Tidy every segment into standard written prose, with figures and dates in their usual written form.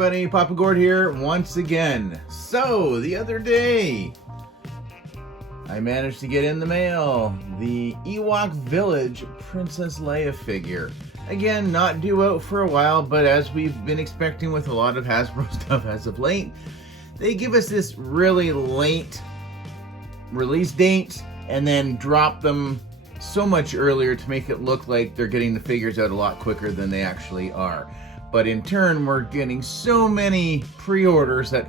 everybody, Papa Gord here once again. So, the other day, I managed to get in the mail the Ewok Village Princess Leia figure. Again, not due out for a while, but as we've been expecting with a lot of Hasbro stuff as of late, they give us this really late release date and then drop them so much earlier to make it look like they're getting the figures out a lot quicker than they actually are. But in turn, we're getting so many pre-orders that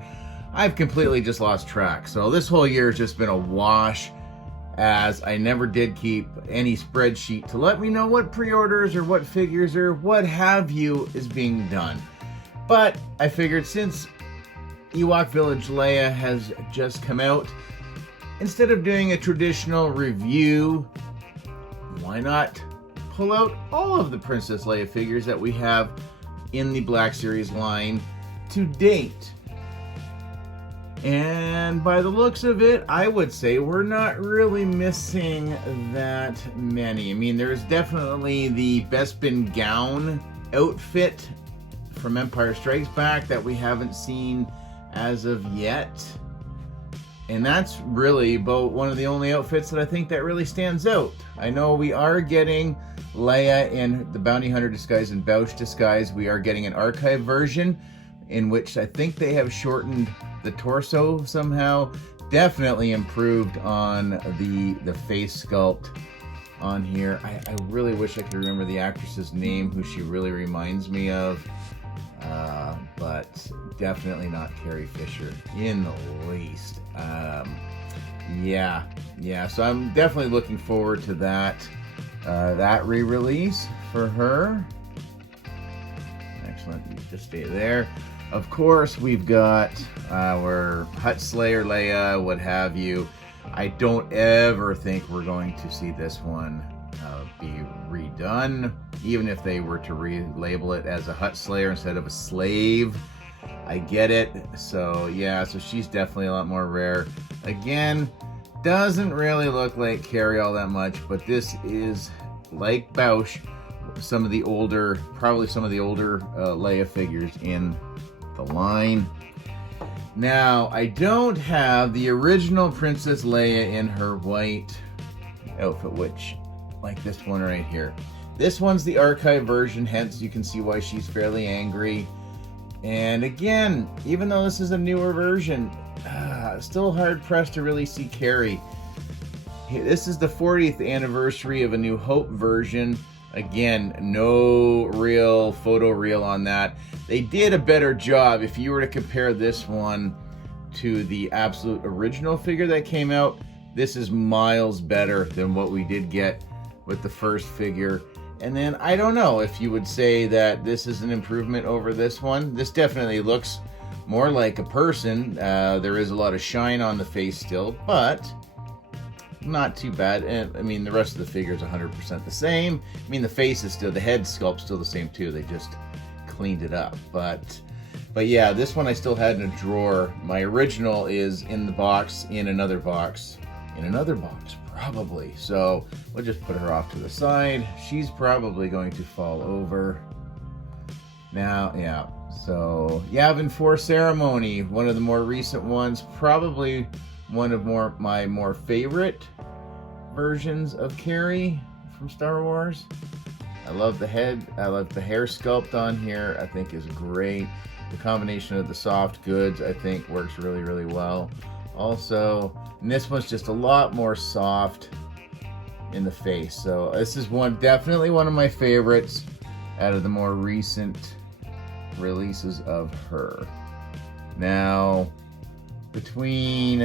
I've completely just lost track. So this whole year has just been a wash, as I never did keep any spreadsheet to let me know what pre-orders or what figures or what have you is being done. But I figured since Ewok Village Leia has just come out, instead of doing a traditional review, why not pull out all of the Princess Leia figures that we have in the Black Series line to date. And by the looks of it, I would say we're not really missing that many. I mean, there's definitely the Bespin gown outfit from Empire Strikes Back that we haven't seen as of yet. And that's really about one of the only outfits that I think that really stands out. I know we are getting Leia in the Bounty Hunter disguise and Bouch disguise. We are getting an archive version in which I think they have shortened the torso somehow. Definitely improved on the face sculpt on here. I really wish I could remember the actress's name, who she really reminds me of. But definitely not Carrie Fisher in the least. Yeah. So I'm definitely looking forward to that re-release for her. Excellent. You just stay there. Of course, we've got our Hutt Slayer Leia, what have you. I don't ever think we're going to see this one be redone, even if they were to relabel it as a Hutt Slayer instead of a slave. I get it. So yeah, so she's definitely a lot more rare. Again, doesn't really look like Carrie all that much, but this is, like Bouch, probably some of the older Leia figures in the line. Now, I don't have the original Princess Leia in her white outfit, which, like this one right here. This one's the archive version, hence you can see why she's fairly angry. And again, even though this is a newer version, still hard-pressed to really see Carrie. This is the 40th anniversary of A New Hope version. Again, no real photo reel on that. They did a better job. If you were to compare this one to the absolute original figure that came out, this is miles better than what we did get with the first figure. And then I don't know if you would say that this is an improvement over this one. This definitely looks more like a person. There is a lot of shine on the face still, but not too bad. And I mean, the rest of the figure is 100% the same. I mean, the face is still, the head sculpt's still the same too. They just cleaned it up. But yeah, this one I still had in a drawer. My original is in the box, in another box, probably. So we'll just put her off to the side. She's probably going to fall over. Now, yeah. So Yavin 4 Ceremony, one of the more recent ones, probably one of my more favorite versions of Carrie from Star Wars. I love the head. I love the hair sculpt on here. I think is great. The combination of the soft goods, I think, works really, really well. Also, and this one's just a lot more soft in the face. So this is definitely one of my favorites out of the more recent releases of her. Now, between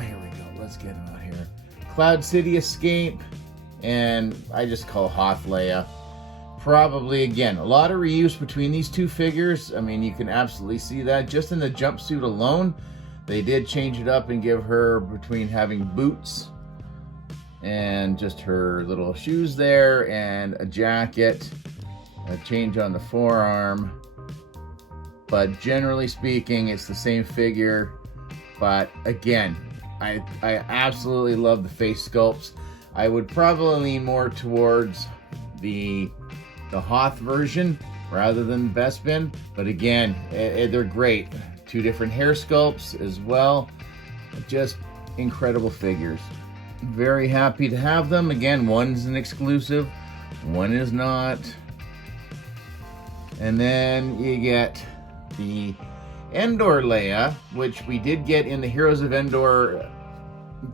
here we go. Let's get him out here. Cloud City Escape, and I just call Hoth Leia. Probably, again, a lot of reuse between these two figures. I mean, you can absolutely see that. Just in the jumpsuit alone, they did change it up and give her, between having boots and just her little shoes there and a jacket, a change on the forearm. But generally speaking, it's the same figure. But again, I absolutely love the face sculpts. I would probably lean more towards the Hoth version, rather than the Bespin. But again, they're great. 2 different hair sculpts as well. Just incredible figures. Very happy to have them. Again, one's an exclusive, one is not. And then you get the Endor Leia, which we did get in the Heroes of Endor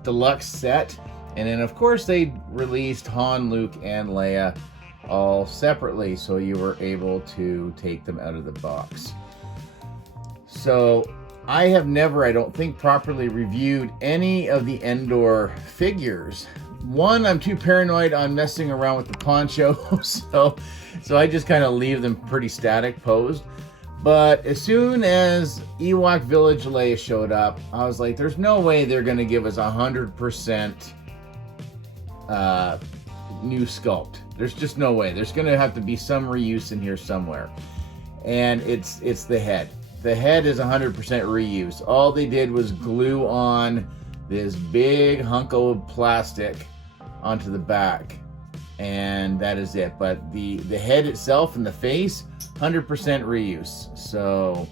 deluxe set. And then of course they released Han, Luke, and Leia all separately, so you were able to take them out of the box. So I have never, I don't think, properly reviewed any of the Endor figures. One, I'm too paranoid on messing around with the poncho, so I just kind of leave them pretty static posed. But as soon as Ewok Village Leia showed up, I was like, there's no way they're going to give us 100% new sculpt. There's just no way. There's going to have to be some reuse in here somewhere. And it's the head. The head is 100% reuse. All they did was glue on this big hunk of plastic onto the back, and that is it. But the head itself and the face, 100% reuse. So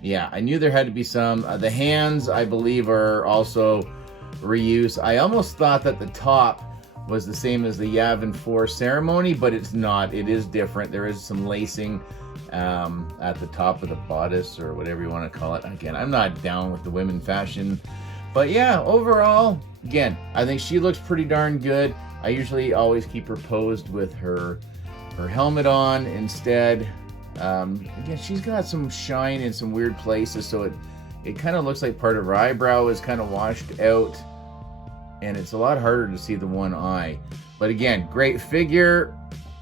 yeah, I knew there had to be some. The hands, I believe, are also reuse. I almost thought that the top was the same as the Yavin 4 ceremony, but it's not. It is different. There is some lacing at the top of the bodice, or whatever you want to call it. Again, I'm not down with the women fashion, but yeah, overall, again, I think she looks pretty darn good. I usually always keep her posed with her helmet on instead. Again, she's got some shine in some weird places, so it kind of looks like part of her eyebrow is kind of washed out, and it's a lot harder to see the one eye. But again, great figure.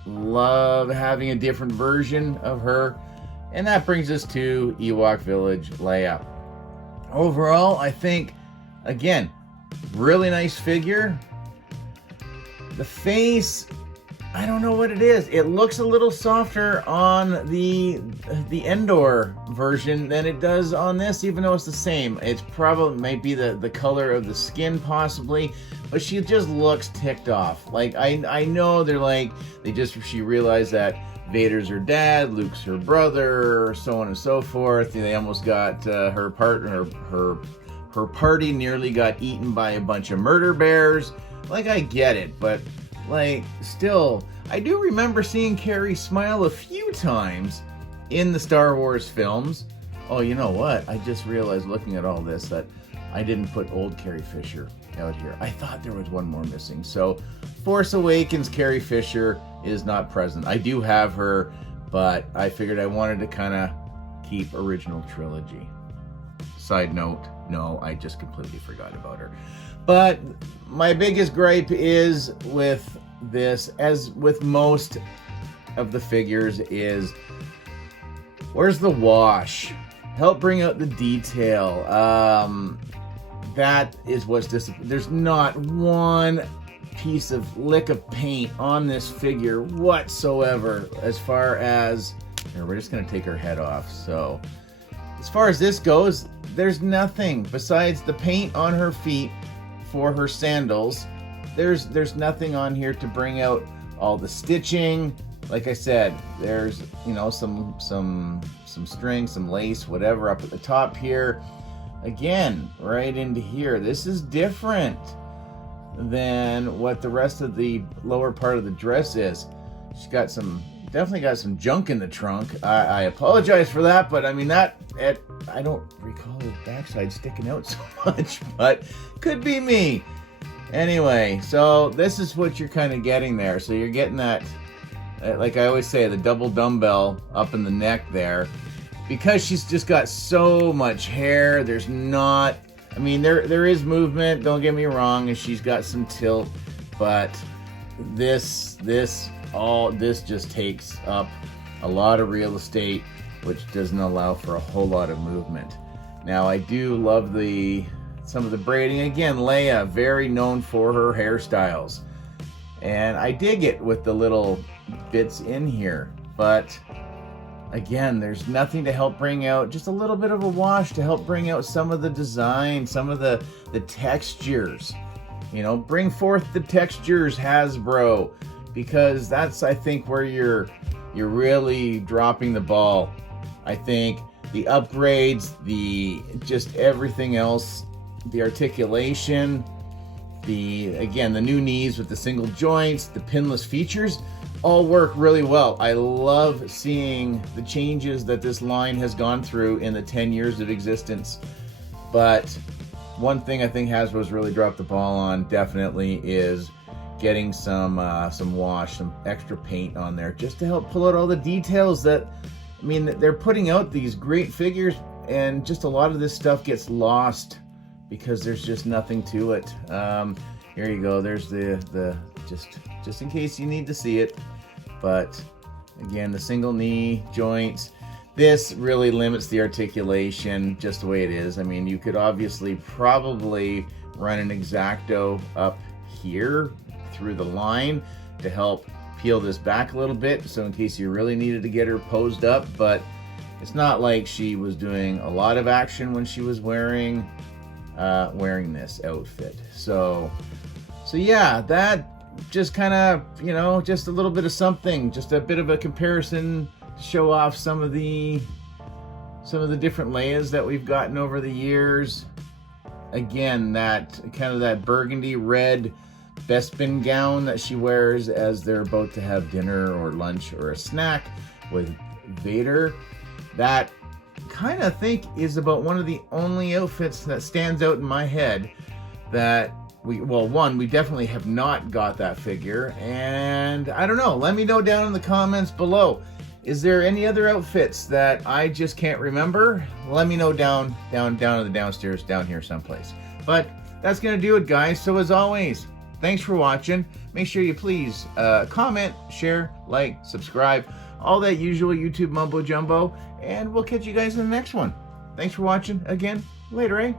Love having a different version of her. And that brings us to Ewok Village Leia. Overall, I think, again, really nice figure. The face, I don't know what it is. It looks a little softer on the Endor version than it does on this, even though it's the same. It's probably might be the color of the skin possibly, but she just looks ticked off. Like I know they're like, she realized that Vader's her dad, Luke's her brother, so on and so forth. They almost got her party nearly got eaten by a bunch of murder bears. Like, I get it, but like, still, I do remember seeing Carrie smile a few times in the Star Wars films. Oh, you know what? I just realized looking at all this that I didn't put old Carrie Fisher out here. I thought there was one more missing. So Force Awakens Carrie Fisher is not present. I do have her, but I figured I wanted to kind of keep original trilogy. Side note, no, I just completely forgot about her. But my biggest gripe is with this, as with most of the figures, is where's the wash? Help bring out the detail. That is what's disappointing. There's not one piece of lick of paint on this figure whatsoever. As far as, here, we're just gonna take her head off. So as far as this goes, there's nothing besides the paint on her feet for her sandals. There's nothing on here to bring out all the stitching. Like I said, there's, you know, some string, some lace, whatever up at the top here. Again, right into here. This is different than what the rest of the lower part of the dress is. She's got definitely got some junk in the trunk. I apologize for that, but I mean, I don't recall the backside sticking out so much, but could be me. Anyway, so this is what you're kind of getting there. So you're getting that, like I always say, the double dumbbell up in the neck there. Because she's just got so much hair, there's not, I mean, there is movement, don't get me wrong, and she's got some tilt, but this just takes up a lot of real estate, which doesn't allow for a whole lot of movement. Now, I do love some of the braiding. Again, Leia, very known for her hairstyles. And I dig it with the little bits in here, but again, there's nothing to help bring out, just a little bit of a wash to help bring out some of the design, some of the textures. You know, bring forth the textures, Hasbro, because that's, I think, where your you're really dropping the ball. I think the upgrades, just everything else, the articulation, again, the new knees with the single joints, the pinless features, all work really well. I love seeing the changes that this line has gone through in the 10 years of existence. But one thing I think Hasbro's really dropped the ball on definitely is getting some wash, some extra paint on there, just to help pull out all the details that, I mean, they're putting out these great figures, and just a lot of this stuff gets lost because there's just nothing to it. Here you go. There's the just in case you need to see it. But again, the single knee joints. This really limits the articulation just the way it is. I mean, you could obviously probably run an X-Acto up here through the line to help peel this back a little bit, so in case you really needed to get her posed up. But it's not like she was doing a lot of action when she was wearing this outfit. So yeah, that just kind of, you know, just a little bit of something, just a bit of a comparison to show off some of the different Leias that we've gotten over the years. Again, that kind of that burgundy red Bespin gown that she wears as they're about to have dinner or lunch or a snack with Vader. That kind of think is about one of the only outfits that stands out in my head that we definitely have not got that figure. And I don't know, let me know down in the comments below. Is there any other outfits that I just can't remember? Let me know down in the downstairs, down here someplace. But that's gonna do it, guys. So as always, thanks for watching. Make sure you please comment, share, like, subscribe, all that usual YouTube mumbo jumbo, and we'll catch you guys in the next one. Thanks for watching again. Later, eh?